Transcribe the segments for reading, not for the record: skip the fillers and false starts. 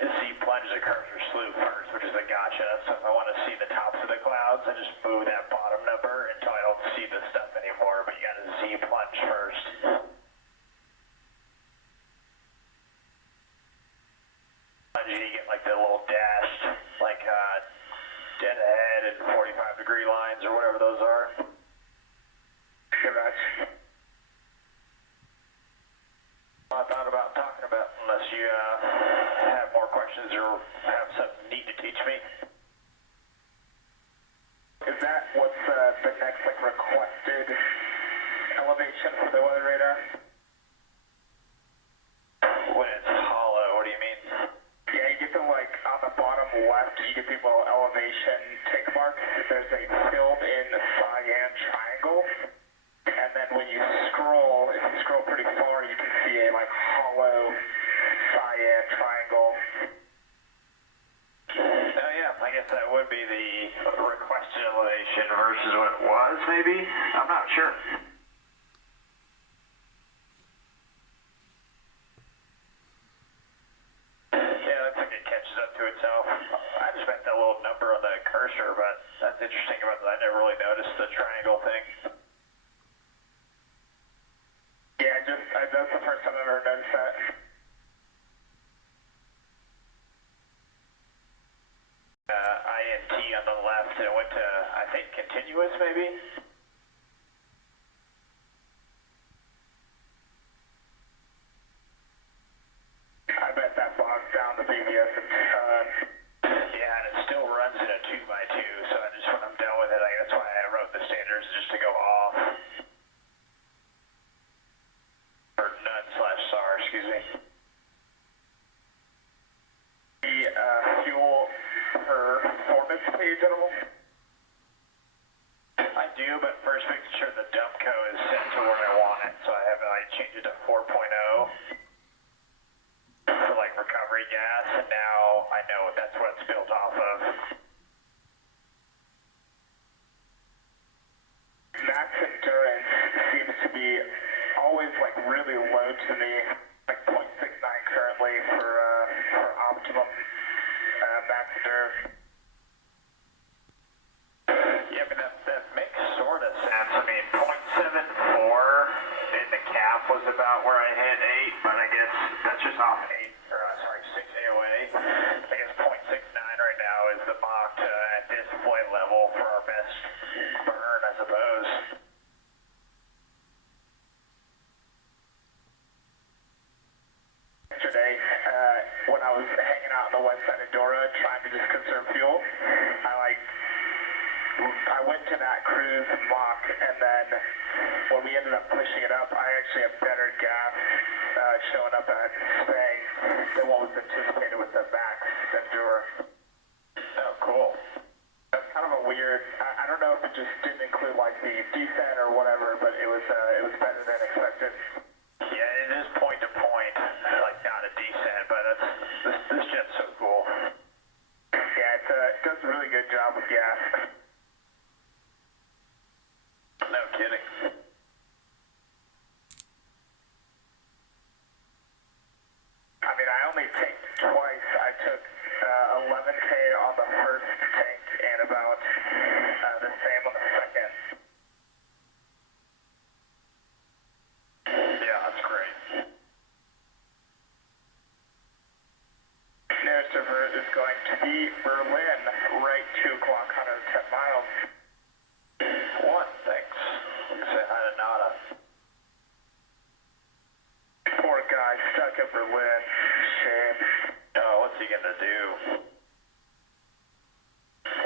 Z plunge the cursor slew first, which is a gotcha. So if I want to see the tops of the clouds, I just move that bottom number until I don't see the stuff anymore. But you got to Z plunge first. You get like the little dashed, like dead ahead and 45-degree lines or whatever those are. Sure, that's. I thought about talking about, unless you have more questions or have something neat to teach me. Is that what's the next like requested elevation for the weather radar? When it's hollow, what do you mean? Yeah, you get the like on the bottom left, you get the little elevation tick mark. There's a filled in cyan triangle. And then when you scroll, if you scroll pretty far, you can see a like hollow cyan triangle. Oh yeah, I guess that would be the requested elevation versus what it was, maybe? I'm not sure. Yeah, looks like it catches up to itself. I just meant that little number on the cursor, but that's interesting about that. I never really noticed the triangle thing. Yeah, that's the first time I've ever noticed that. INT on the left, and it went to, I think, continuous, maybe? I bet that bogs down the BBS a ton. Yeah, and it still runs in a 2x2, so I just, when I'm done with it, that's why I wrote the standards, just to go off. Or none/SAR, excuse me. The fuel performance page at all? I do, but first making sure the dump code is set to where I want it, so I changed it to 4.0 for like recovery gas, and now I know that's what it's built off of. Max endurance seems to be always like really low to me, like 0.69 currently for optimum max endurance. Yeah, but that makes sort of sense. I mean, 0.74 in the cap was about where I hit 8, but I guess that's just off 6 AOA. I guess 0.69 right now is the mock at this flight level for our best burn, I suppose. Yesterday, when I was hanging out on the west side of Dora trying to just conserve fuel, I went to that cruise mock, and then when we ended up pushing it up, I actually had better gas showing up at Spang than what was anticipated with the max Endure. Oh, cool. That's kind of a weird. I don't know if it just didn't include like the descent or whatever, but it was better than expected. Yeah, it is point to point, like not a descent, but this jet's so cool. Yeah, it does a really good job with gas. No kidding. I mean, I only tanked twice. I took 11K on the first tank and about the same on the second. Yeah, that's great. Nearest divert is going to be Berlin, right 2 o'clock, 110 miles. One, thanks. Say hi to Nada. Poor guy stuck in Berlin. Shame. Oh, what's he gonna do?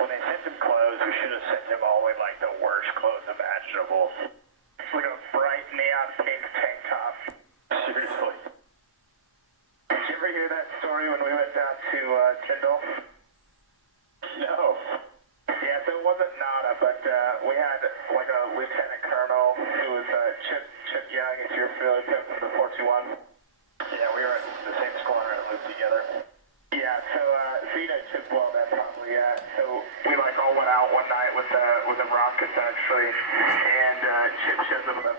When they sent him clothes, we should have sent him always like the worst clothes imaginable. It's like a bright neon pink tank top. Seriously. Did you ever hear that story when we went down to Tyndall? No. Yeah, so it wasn't Nada, but we had like a lieutenant colonel who was Chip Young, if you're familiar with him from the 421. Yeah, we were in the same squadron and lived together. Yeah, so you know Chip well then probably, yeah. So we like all went out one night with the rockets actually, and Chip shows up with a